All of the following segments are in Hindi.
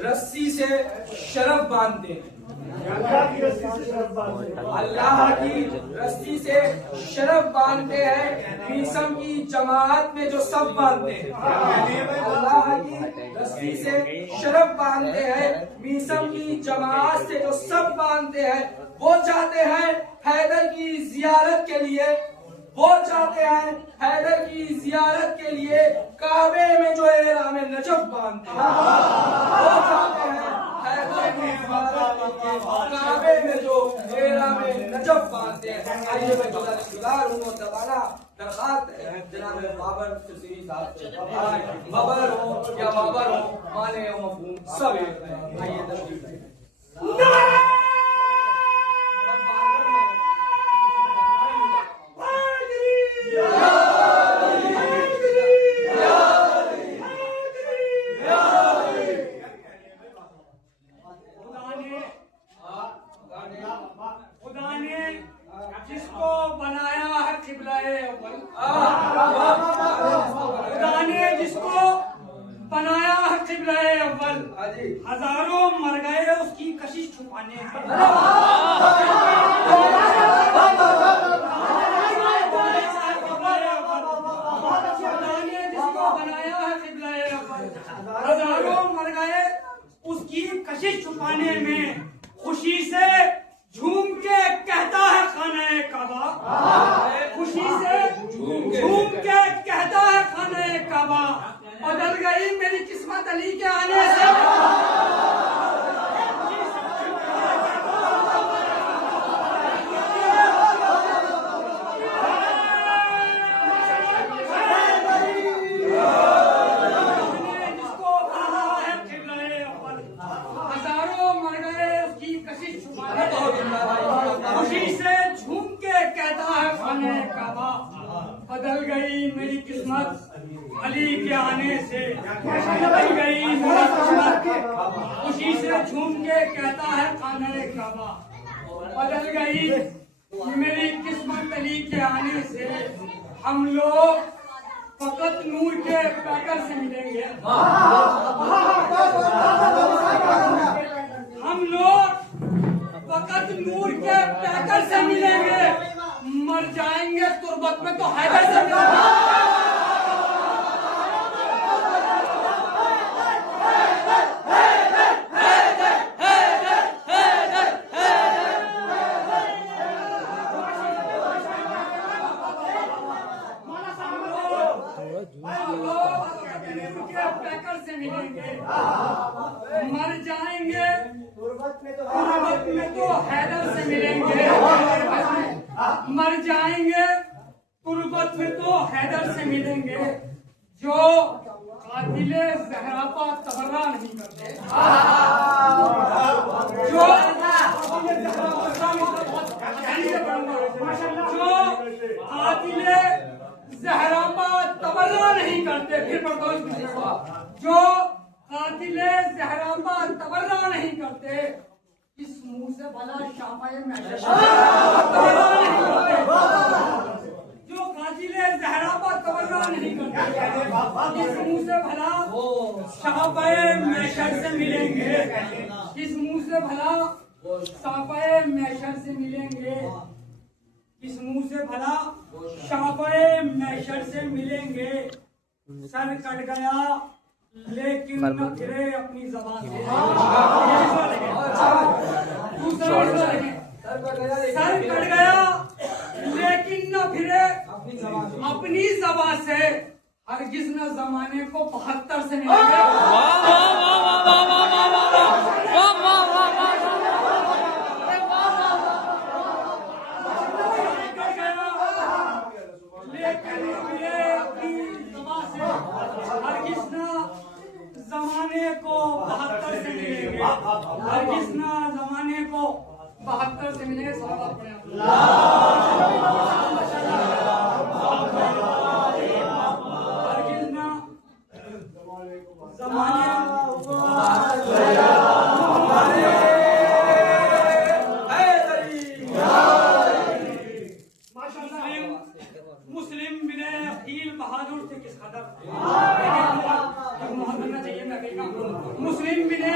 रस्सी से शरफ बांधते हैं। अल्लाह की रस्सी से शरफ बांधते हैं। अल्लाह की रस्सी से शरफ बांधते हैं। मीसम की जमात में जो सब बांधते हैं, अल्लाह की रस्सी से शरफ बांधते हैं। मीसम की जमात से जो सब बांधते हैं, वो चाहते हैं हैदर की जियारत के लिए, वो चाहते हैं हैदर की जियारत के लिए काबे में जो एहराम नजफ बांधते हैं, वो चाहते हैं हैदर की जियारत के लिए काबे में जो एहराम नजफ बांधते हैं। आइए मैं गुजारिशगुजार हूँ और दबाना दरखास्त है जनाब बाबर सिरसी साहब से, बाबर हो या बाबर हो, माने हो मफहूम सब एक है। आइए तशरीफ लाइए। खुदा ने जिसको बनाया है क़िबला-ए अव्वल, खुदा ने जिसको बनाया है क़िबला-ए अव्वल, हजारों मर गए उसकी कशिश छुपाने में। खुदा ने जिसको बनाया है क़िबला-ए अव्वल, हजारों मर गए उसकी कशिश छुपाने में। खुशी से झूम के कहता है खाने काबा, खुशी से झूम के कहता है खाने काबा, बदल गई मेरी किस्मत अली के आने से। बदल गई मेरी किस्मत अली के आने से, बदल गई मेरी किस्मत, खुशी से झूम के कहता है खाने काबा, बदल गई मेरी किस्मत अली के आने से। हम लोग फकत नूर के पैकर से मिलेंगे, हम लोग फकत नूर के पैकर से मिलेंगे। मर जाएंगे तुर्बत में तो हैदर से मिलेंगे। पैकर से मिलेंगे। मर जाएंगे तुर्बत में तो हैदर से मिलेंगे। मर जाएंगे तुर्बत में तो हैदर से मिलेंगे, जो कातिले ज़हरा पर तबर्रा नहीं करते, जो कातिले ज़हरा पर तबर्रा नहीं करते। फिर जो कातिले ज़हरा पर तबर्रा नहीं करते, इस मुंह से भला शाफ़ाए महशर तबर्रा नहीं करते। जो कातिले ज़हरा पर तबर्रा नहीं करते, इस मुंह से भला शाफ़ाए महशर से मिलेंगे, इस मुंह से भला शाफ़ाए महशर से मिलेंगे, इस मुंह से भला शाफ़ाए महशर से मिलेंगे। सर कट गया लेकिन न फिरे अपनी ज़बान से। सर कट गया लेकिन न फिरे अपनी ज़बान से। हरगिज़ न ज़माने को 72 से मिलेंगे। जमाने को 72 से मिलेंगे, हरगिज़ ना जमाने को 72 से मिलेंगे। सलावत पढ़ें। हरगिज़ ना जमाने मुस्लिम बिने अकील बहादुर थे किस कदर, मुस्लिम बिने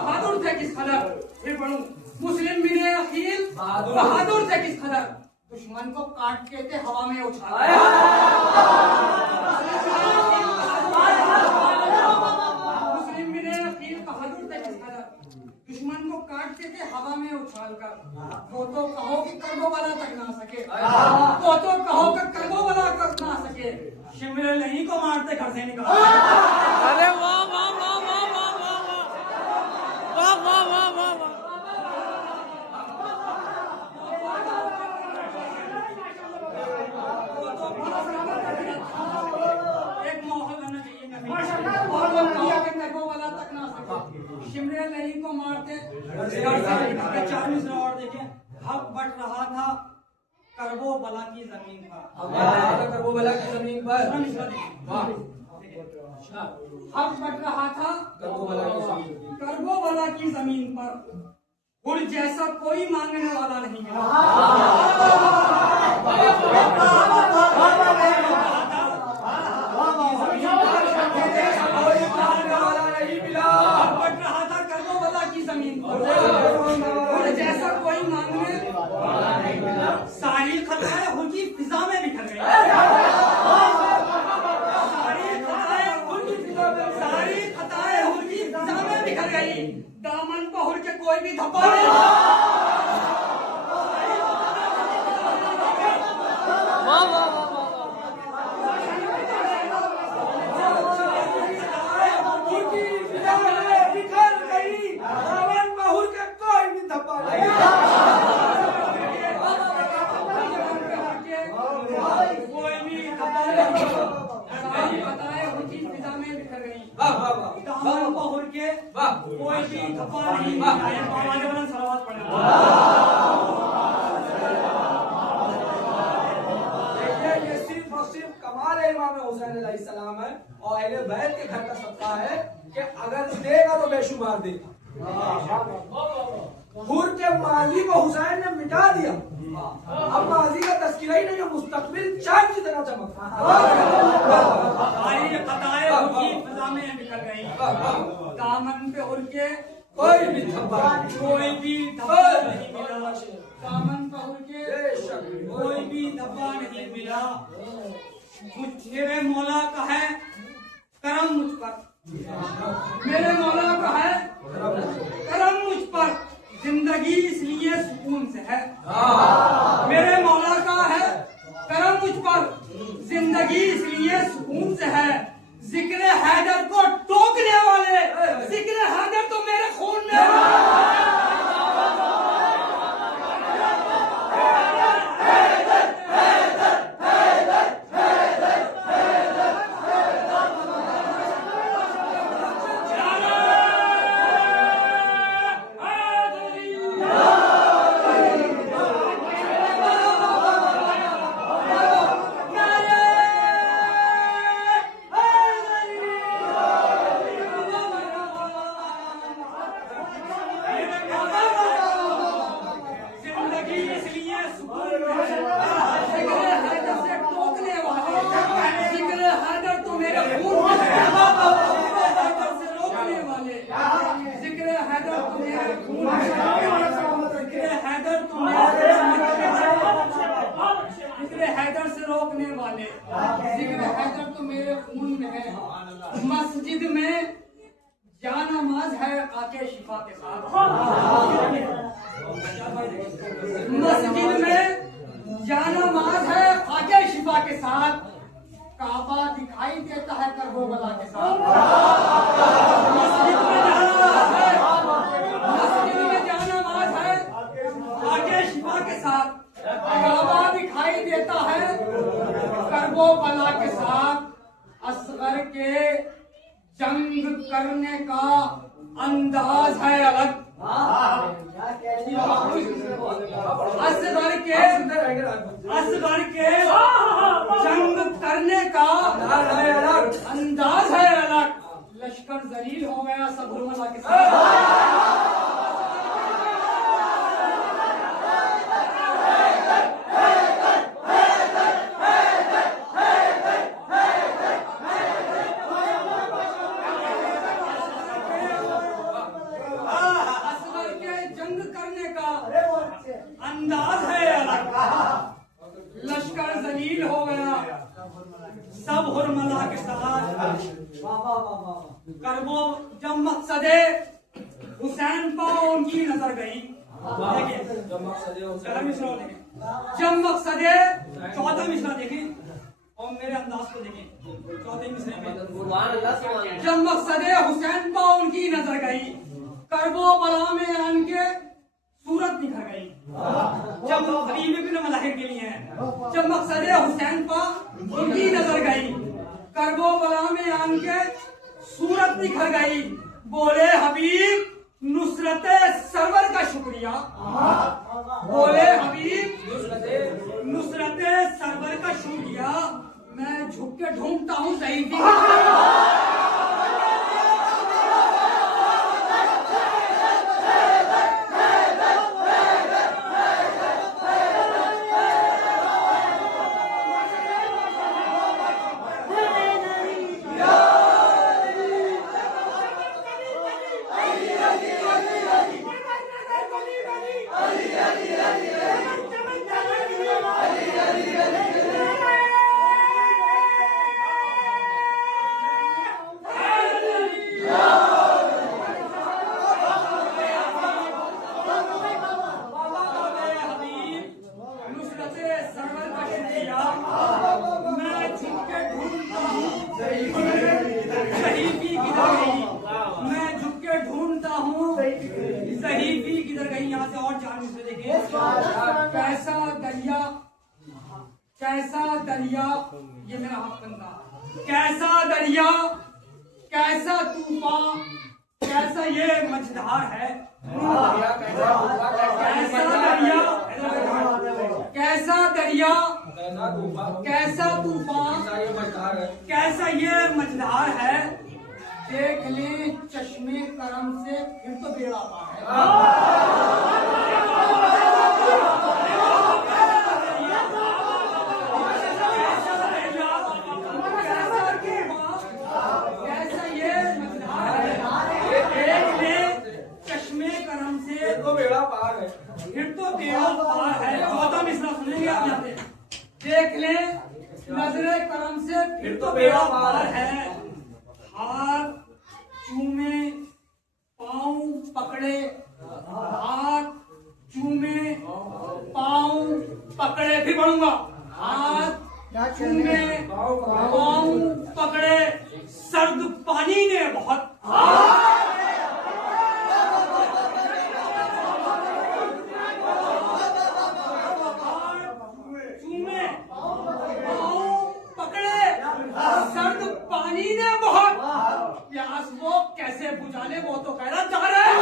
बहादुर थे किस कदर। फिर पढ़ूं, मुस्लिम बिन अकील बहादुर थे किस कदर, दुश्मन को काटते थे हवा में उछाल। मुस्लिम बिन अकील बहादुर थे किस कदर, दुश्मन को काटते थे हवा में उछाल कर। वो तो कहो कि कर्बला तक ना सके, वो तो कहो कि कर्बला तक ना सके, शिमले नहीं को मारते घर से निकाल। अरे वाह वाह वाह वाह वाह वाह वाह वाह वाह वाह वाह। एक माहौल होना चाहिए, कर्बला तक ना सके, शिमले नहीं को मारते। 4 मिसरा और देखें, हक बट रहा था कर्बला की जमीन पर। कर्बला की जमीन पर हक बट रहा था कर्बला की जमीन पर, हुर जैसा कोई मांगने वाला नहीं मिला। बट रहा था कर्बला की जमीन पर, हुर जैसा कोई मांगने सारी खताएं उनकी फिजा में बिखर गई। सारी खताएं उनकी फिजा में बिखर गई, दामन पहुर के कोई भी धब्बा नहीं। वाह वाह वाह वाह। बिखर गई, दामन पहुर के कोई भी धब्बा नहीं। कोई भी धब्बा नहीं, सारी खताएं उनकी फिजा में बिखर गई, दामन पहुर के कोई भी धब्बा नहीं। बाबा ने सलावत देखिए, ये सिर्फ और सिर्फ कमाल इमाम हुसैन अलैहिस्सलाम है और अहले बैत के घर का सत्ता है कि अगर देगा तो बेशुमार देगा। हुर के माजी को हुसैन ने मिटा दिया, अब माजी का तस्करा ही नहीं, मुस्तकबिल चांद की तरह चमकता सारी खताएं उनकी फिजा में बिखर गई, दामन पे उड़ के कोई भी धब्बा कोई भी धब्बा नहीं मिला। दामन पे उड़ के बेशक कोई भी धब्बा नहीं मिला। मेरे मौला का है करम मुझ पर, मेरे मौला का है करम मुझ पर, जिंदगी इसलिए सुकून से है। मेरे मौला का है करम मुझ पर, जिंदगी इसलिए सुकून से है। जिक्र हैदर को टोकने वाले, जिक्र हैदर तो मेरे खून में है। हैदर से रोकने वाले, जिक्र हैदर तो मेरे खून में है। मस्जिद में जानमाज है आके शिफा के साथ, मस्जिद में जानमाज है आके शिफा के साथ। काबा दिखाई देता है कर्बला के साथ। मस्जिद में जानमाज है आके शिफा के साथ। काबा दिखाई देता है कर्बला के साथ। असगर के जंग करने का अंदाज है अलग। असगर के जंग करने का अंदाज है अलग। लश्कर जलील हो गया कर्बला के साथ। करबो जब मकसदे हुसैन पाओ उनकी नजर गई। देखिए जब मकसदे 14 मिसरा देखिए और मेरे अंदाज को देखिए 14 मिसरे में जब मकसदे हुसैन पाओ उनकी नजर गई, करबो बला में उनके सूरत निखर गई। जब हबीब बिन मलाहिर के लिए है, जब मकसदे हुसैन पा उनकी नजर गई, करबो बला में उनके सूरत निखर गई। बोले हबीब नुसरते सरवर का शुक्रिया, बोले हबीब नुसरते सरवर का शुक्रिया। मैं झुक के ढूंढता हूँ सही भी कैसा दरिया, ये मेरा हाथ बंदा, कैसा दरिया कैसा तूफान कैसा ये मझधार है। कैसा दरिया कैसा दरिया कैसा तूफान कैसा ये मझधार है। देख ले चश्मे करम से फिर तो बेड़ा पार है। फिर तो बेड़ा पार है। 14 मिसरा सुनेंगे आप यहाँ पे। देख ले नजरे करम से फिर तो बेड़ा पार है। हाथ चूमे पाँव पकड़े, हाथ चूमे पाँव पकड़े, फिर बढ़ूंगा। हाथ चूमे पाँव पकड़े, सर्द पानी ने बहुत प्यास वो कैसे बुझाने, वो तो कहना चाह रहे हैं।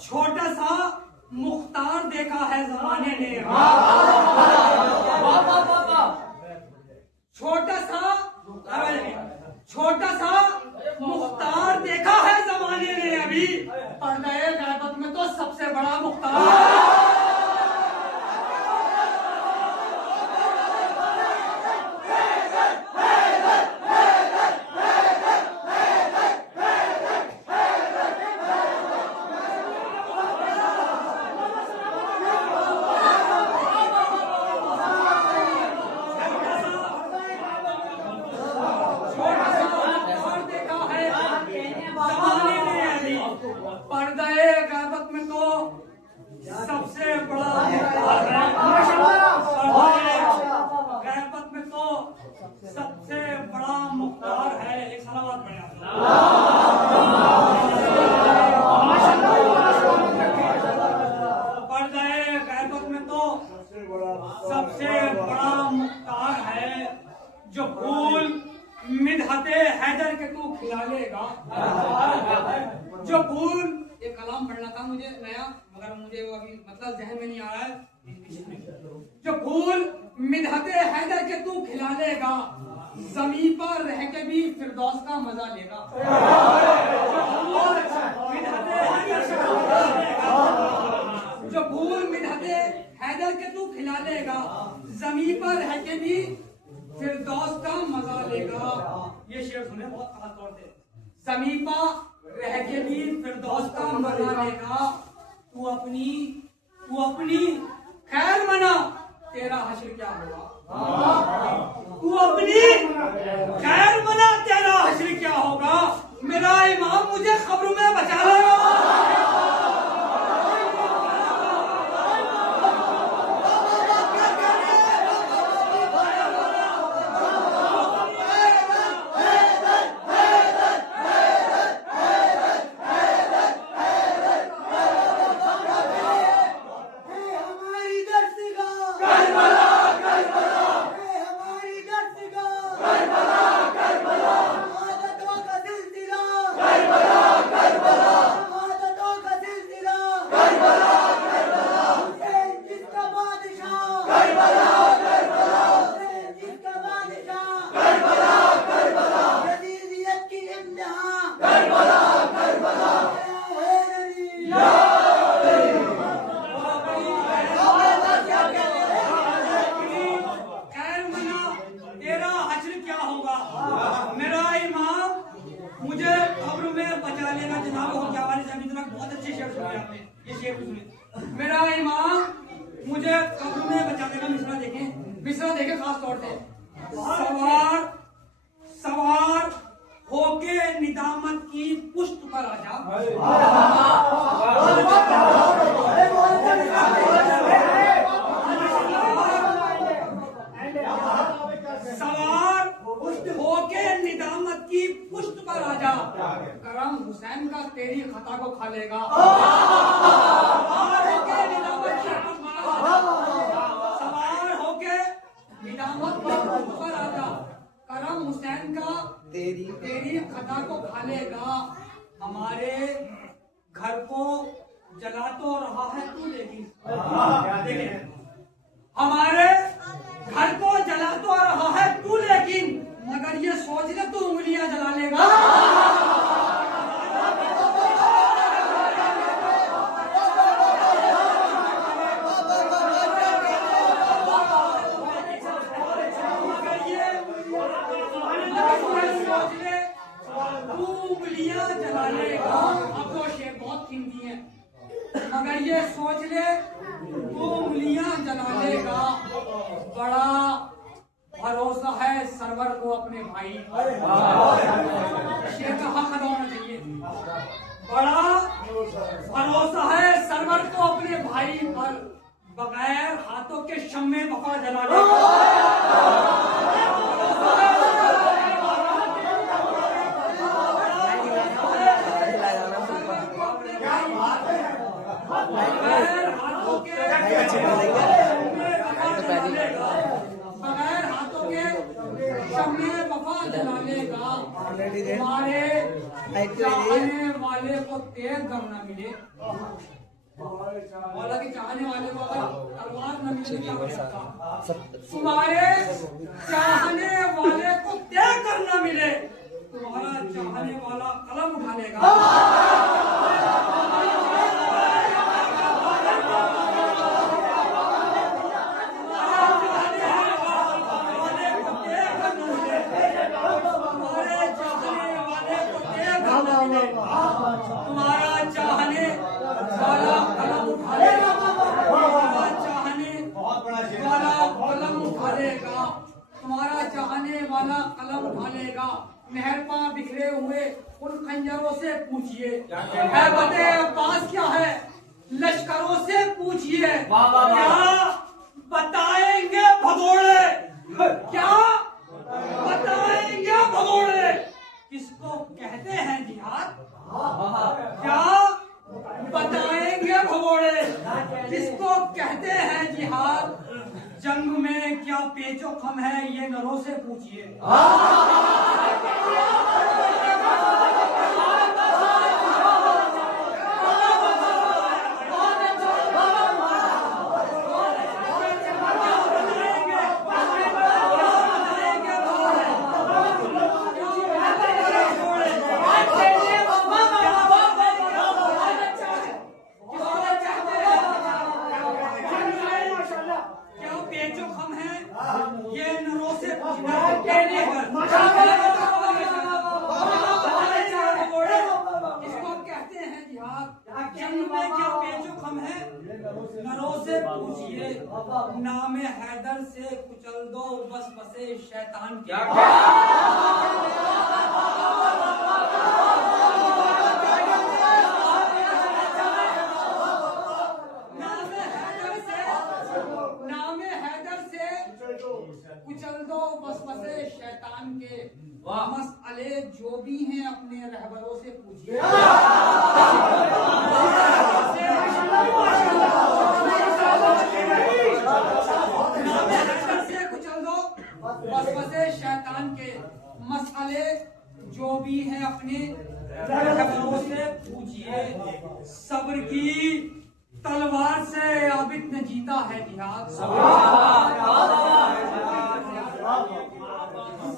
छोटा सा मुख्तार देखा है जमाने ने। छोटा सा मुख्तार देखा है जमाने ने अभी, पर्दे गैबत में तो सबसे बड़ा मुख्तार। जो फूल, एक कलाम पढ़ना था मुझे नया, मगर मुझे वो अभी मतलब जहन में नहीं आ रहा है। जो फूल मिदहते हैदर के तू खिला लेगा, जमीन पर रह के भी फिरदौस का मजा लेगा। जो फूल मिदहते हैदर के तू खिला लेगा, जमीन पर रह के भी फिरदौस का मजा लेगा। ये शेर सुने बहुत खास तौर से। जमीन पर रह के भी फिरदौस का मजा लेगा। तू अपनी खैर मना, तेरा हश्र क्या होगा। तू अपनी खैर मना, तेरा हश्र क्या होगा। मेरा इमाम मुझे खब्र में बचा लेगा। मेरा इमाम मुझे कब्र में बचा देगा। मिसरा देखे खास तौर से। सवार होके निदामत की पुष्ट पर आजा। सवार होके निदामत की पुष्ट पर आजा। करम हुसैन का तेरी खता को खा लेगा। सवार होके निदामत की पुष्ट पर आजा। करम हुसैन का तेरी खता को खा लेगा। हमारे घर को जला तो रहा है तू, लेकिन हमारे घर को जला तो रहा है तू, लेकिन मगर ये सोच ले तू उंगलियां जला लेगा। अब वो शेर बहुत कीमती है, मगर ये सोच ले तू उंगलियां जला लेगा। बड़ा भरोसा है सरवर को अपने भाई, शेर का हक अदा होना चाहिए। बड़ा भरोसा है सरवर को अपने भाई पर, बगैर हाथों के शम्मे वफा जला लेगा। बगैर हाथों के शम्मे वफा जला लेगा। तुम्हारे चाहने वाले को तेज गम न मिले, मौला के चाहने वाले को अगर तलवार न मिले क्या होगा। तुम्हारे चाहने वाले को तेज गम न मिले, तुम्हारा चाहने वाला कलम उठा लेगा। तुम्हारा चाहने वाला कलम उठा लेगा। तुम्हारा चाहने वाला कलम उठा लेगा। तुम्हारा चाहने वाला कलम उठा लेगा। मेहरपा बिखरे हुए उन खंजरों से पूछिए, हैबते अब्बास क्या है लश्करों से पूछिए। क्या बताएंगे भगोड़े, क्या बताएंगे भगोड़े, किसको कहते हैं जिहाद। क्या बताएंगे भगोड़े, किसको कहते हैं जिहाद। जंग में क्या पेचो खम है ये नरों से पूछिए। जिहाद जंग में क्या बेजुखम है नरों से पूछिए नाम हैदर से कुचल दो बस बसे शैतान के नाम हैदर से कुचल दो बस बसे शैतान के मसले जो भी हैं अपने रहबरों से पूछिए नाम हैदर से कुचल दो बस बसे शैतान के मसले जो भी हैं अपने रहबरों से पूछिए सब्र की तलवार से आबिद ने जीता है जिहाद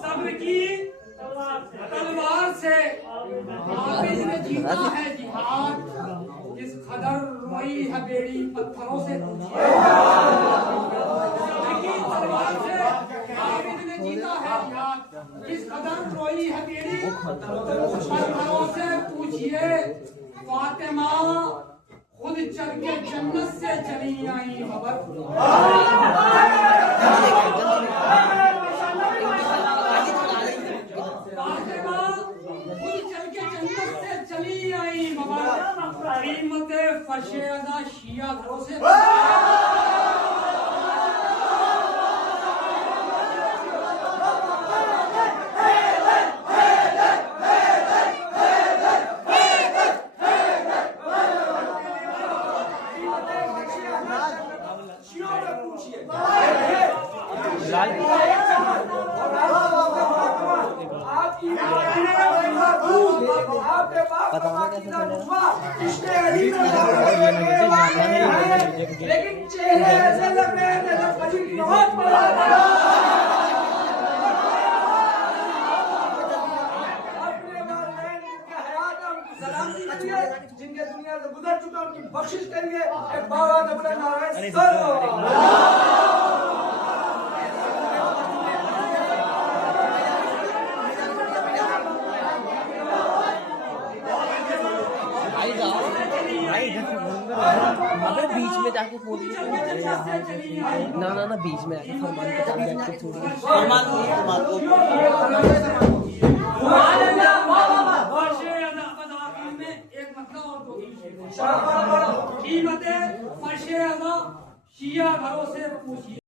सब्र की तलवार से आबिद ने जीता है जिहाद जिस कदर रोई है बेड़ी पत्थरों से पूछिए सब्र की तलवार से आबिद ने जीता है जिहाद जिस कदर रोई है बेड़ी पत्थरों से पूछिए फातिमा खुद चल के जन्नत से चली आई खबर फातिमा खुद चल के जन्नत से चली आई खबर कीमत फर्शे अज़ा शिया घरों से लेकिन चेहरे ऐसे लग रहे हैं जैसे फजर की नमाज पढ़ रहा है। अपने वालिदैन जिनके हयात है उनकी सलामती करिए, जिनके दुनिया से गुजर चुका उनकी बख्शिश करिए। एक बाबा ने बोला नारायण बीच में जाके फोन ना बीच में आके फरमान के साथ बैठ के छोड़ एक मतलब और दो कीमतें फर्शे अज़ा शिया घरों से पूछिए